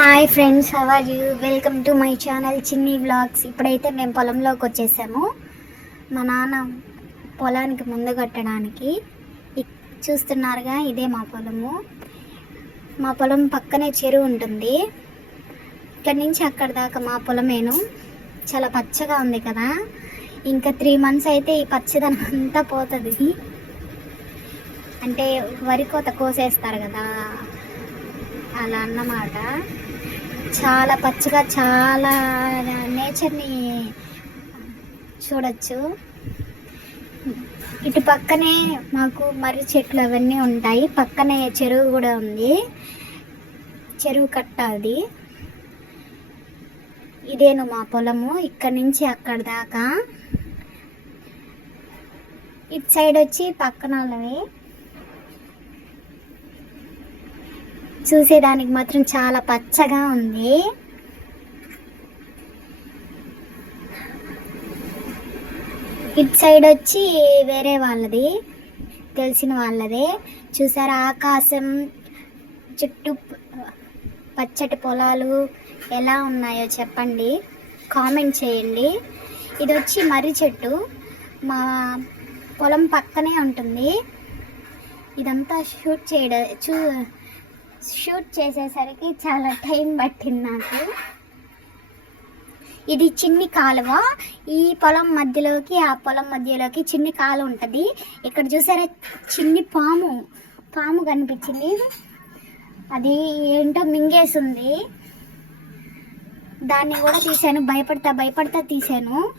Hi friends how are you welcome to my channel Chinni vlogs ఇప్పుడైతే మేము పొలంలోకి వచ్చేసాము. మా నాన్న పొలానికి ముందు కట్టడానికి చూస్తున్నారుగా ఇదే మా పొలము. మా పొలం పక్కనే చెరువు ఉంటుంది. ఇక్కడి నుంచి అక్కడ దాకా మా పొలమేను. చాలా పచ్చగా ఉంది కదా. ఇంకా త్రీ మంత్స్ అయితే ఈ పచ్చదనం అంతా పోతుంది. అంటే వరి కోత కోసేస్తారు కదా. అలా అన్నమాట. చాలా పచ్చగా చాలా నేచర్ని చూడొచ్చు. ఇటు పక్కనే మాకు మర్రి చెట్లు అవన్నీ ఉంటాయి. పక్కనే చెరువు కూడా ఉంది. చెరువు కట్ట అది. ఇదేను మా పొలము. ఇక్కడ నుంచి అక్కడ దాకా. ఇటు సైడ్ వచ్చి పక్కన వాళ్ళవి. చూసేదానికి మాత్రం చాలా పచ్చగా ఉంది. ఇటు సైడ్ వచ్చి వేరే వాళ్ళది తెలిసిన వాళ్ళదే. చూసారా ఆకాశం చుట్టూ పచ్చటి పొలాలు ఎలా ఉన్నాయో చెప్పండి. కామెంట్ చేయండి. ఇది వచ్చి మర్రి చెట్టు. మా పొలం పక్కనే ఉంటుంది. ఇదంతా షూట్ చేయడం చూ షూట్ చేసేసరికి చాలా టైం పట్టింది నాకు. ఇది చిన్ని కాలువ. ఈ పొలం మధ్యలోకి ఆ పొలం మధ్యలోకి చిన్ని కాలువ ఉంటుంది. ఇక్కడ చూసారా చిన్ని పాము పాము కనిపించింది. అది ఏంటో మింగేసింది. దాన్ని కూడా తీసాను భయపడతా భయపడతా తీసాను.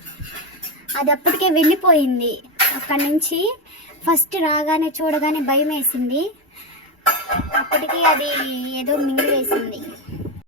అది అప్పటికే వెళ్ళిపోయింది. అక్కడి నుంచి ఫస్ట్ రాగానే చూడగానే భయం వేసింది అప్పటికి అది ఏదో మింగివేసింది